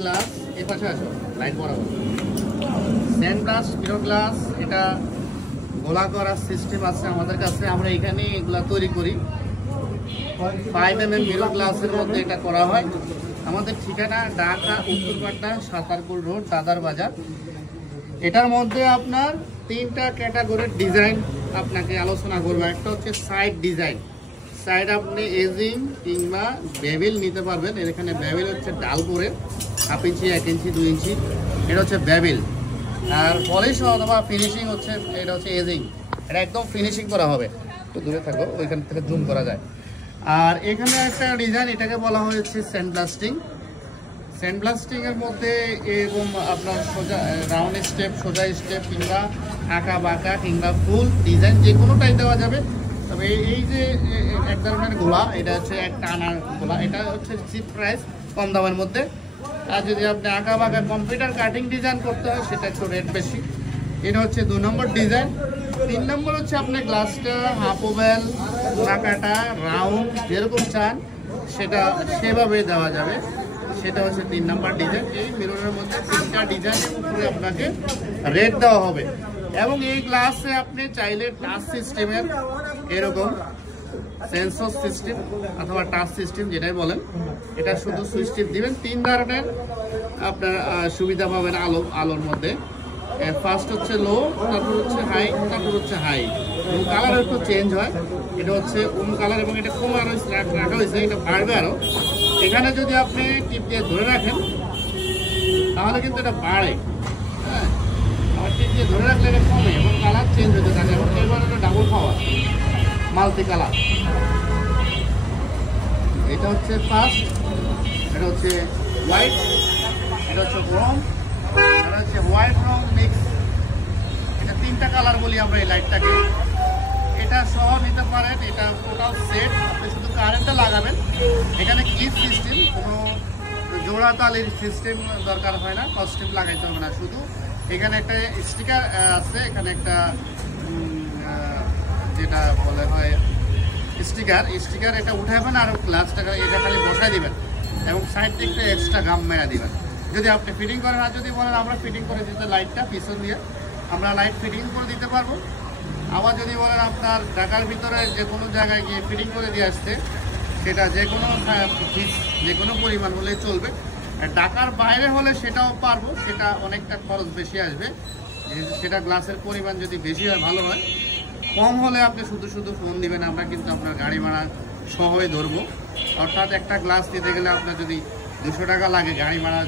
Glass এই পাশে আসো লাইট বরাবর স্যান্ড গ্লাস পিরো গ্লাস এটা গোলা করার সিস্টেম আছে আমাদের কাছে। আমরা এখানে এগুলা তৈরি করি 5mm মিরর গ্লাসের মধ্যে এটা করা হয়। আমাদের ঠিকানা ঢাকা উত্তরপাটনা সাতারকুল রোড দাদার বাজার। এটার মধ্যে আপনার তিনটা ক্যাটাগরির ডিজাইন আপনাকে আলোচনা করবো। একটা হচ্ছে সাইড ডিজাইন, সাইড আপনি এজিং কিংবা বেবিল নিতে পারবেন। এখানে বেবিল হচ্ছে ডাল করে 1/2 ইঞ্চি 1 ইঞ্চি 2 ইঞ্চি, এটা হচ্ছে বেবিল। আর পলিশ অথবা ফিনিশিং হচ্ছে এটা হচ্ছে এজিং, এটা একদম ফিনিশিং করা হবে। একটু দূরে থাকো, ওইখান থেকে জুম করা যায়। আর এখানে একটা ডিজাইন, এটাকে বলা হয়েছে স্যান্ড ব্লাস্টিং। স্যান্ড ব্লাস্টিং এর মধ্যে এরকম আপনার সোজা রাউন্ড স্টেপ, সোজা স্টেপ কিংবা আঁকা বাঁকা কিংবা ফুল ডিজাইন যে কোনোটাই দেওয়া যাবে। তবে এই যে এক ধরনের গোলা, এটা হচ্ছে এক টানার গোলা, এটা হচ্ছে চিপ প্রাইস, কম দামের মধ্যে। আর যদি আপনি আঁকা বাঁকা কম্পিউটার কাটিং ডিজাইন করতে হয় সেটা একটু রেট বেশি। এটা হচ্ছে 2 নম্বর ডিজাইন। 3 নম্বর হচ্ছে আপনি গ্লাসটা হাফ ওভেল, মোড়া কাটা, রাউন্ড যেরকম চান সেটা সেভাবে দেওয়া যাবে, সেটা হচ্ছে 3 নম্বর ডিজাইন। এই মিররের মধ্যে 3টা ডিজাইনের উপরে আপনাকে রেট দেওয়া হবে। এবং এই গ্লাসে আপনি চাইলে টাচ সিস্টেমের এরকম সেন্সর সিস্টেম অথবা টাচ সিস্টেম যেটাই বলেন, এটা শুধু সুইচ টিপ দিবেন। 3 ধরনের আপনার সুবিধা পাবেন আলোর মধ্যে। ফার্স্ট হচ্ছে লো, তারপর হচ্ছে হাই, তারপর হচ্ছে হাই। এবং কালার একটু চেঞ্জ হয়। এটা হচ্ছে কালার এবং এটা কমার রাখা হয়েছে, এটা বাড়বে আরও। এখানে যদি আপনি টিপ দিয়ে ধরে রাখেন তাহলে কিন্তু এটা বাড়ে, হ্যাঁ। আবার টিপ দিয়ে ধরে রাখলে এটা কমে এবং কালার চেঞ্জ হতে থাকে। এবং এবার এটা ডাবল পাওয়ার মাল্টি কালার। এটা হচ্ছে ফার্স্ট, এটা হচ্ছে হোয়াইট, এটা হচ্ছে ব্রাউন, এটা হচ্ছে হোয়াইট ব্রাউন মিক্স। এটা 3টা কালার বলি আমরা এই লাইটটাকে। এটা সহ নিতে পারেন, এটা টোটাল সেট। আপনি শুধু কারেন্টটা লাগাবেন। এখানে কিট সিস্টেম, কোনো জোড়া তালির সিস্টেম দরকার হয় না, কস্টিউম লাগাইতে হবে না। শুধু এখানে একটা স্টিকার আছে, এখানে একটা যেটা বলে হয় স্টিকার এটা উঠাবেন আর গ্লাসটা এটা খালি বসাই দিবেন এবং সাইড থেকে একটা এক্সট্রা গাম মেরা দিবেন। যদি আপনি ফিটিং করেন, আর যদি বলেন আমরা ফিটিং করে দিতে লাইটটা পিছন দিয়ে, আমরা লাইট ফিটিং করে দিতে পারবো। আবার যদি বলেন আপনার ঢাকার ভিতরে যে কোনো জায়গায় গিয়ে ফিটিং করে দিয়ে আসতে, সেটা যে কোনো পরিমাণ হলে চলবে। ঢাকার বাইরে হলে সেটাও পারবো, সেটা অনেকটা খরচ বেশি আসবে। সেটা গ্লাসের পরিমাণ যদি বেশি হয় ভালো হয়। কম হলে আপনি শুধু ফোন দিবেন, আমরা কিন্তু আপনার গাড়ি ভাড়া সহই ধরবো। অর্থাৎ একটা গ্লাস নিতে গেলে আপনার যদি 200 টাকা লাগে, গাড়ি ভাড়া